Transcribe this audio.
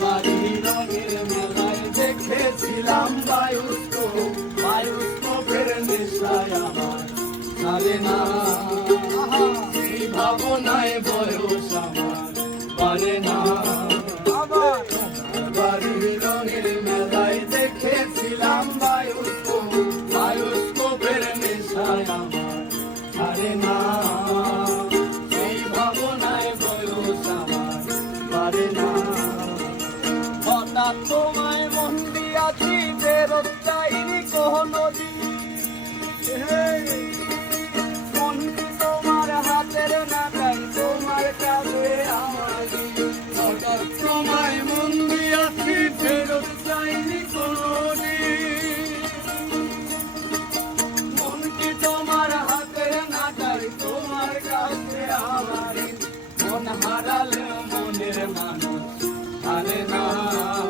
বাড়ি রঙের মেলায় দেখেছিলাম বায়ুস্কোপ বায়ুস্কোপের নেশায় আমার ছাড়ে না। সেই ভাবনায় বয়স আমার পারে না। বাড়ি রঙের মেলায় দেখেছিলাম বায়ুস্কোপ বায়ুস্কোপের নেশায় আমার ছাড়ে না। তোমায় মন দিয়াছি ফেরত চাইনি কোনো মন তোমার হাতের না তাই তোমার কাছে আমার হঠাৎ তোমায় মন দিয়াছি ফেরত চাইনি কোনোদিন মন কি তোমার হাতের না তোমার কাছে আমার মন হারালে মনের মানুষ হারে না।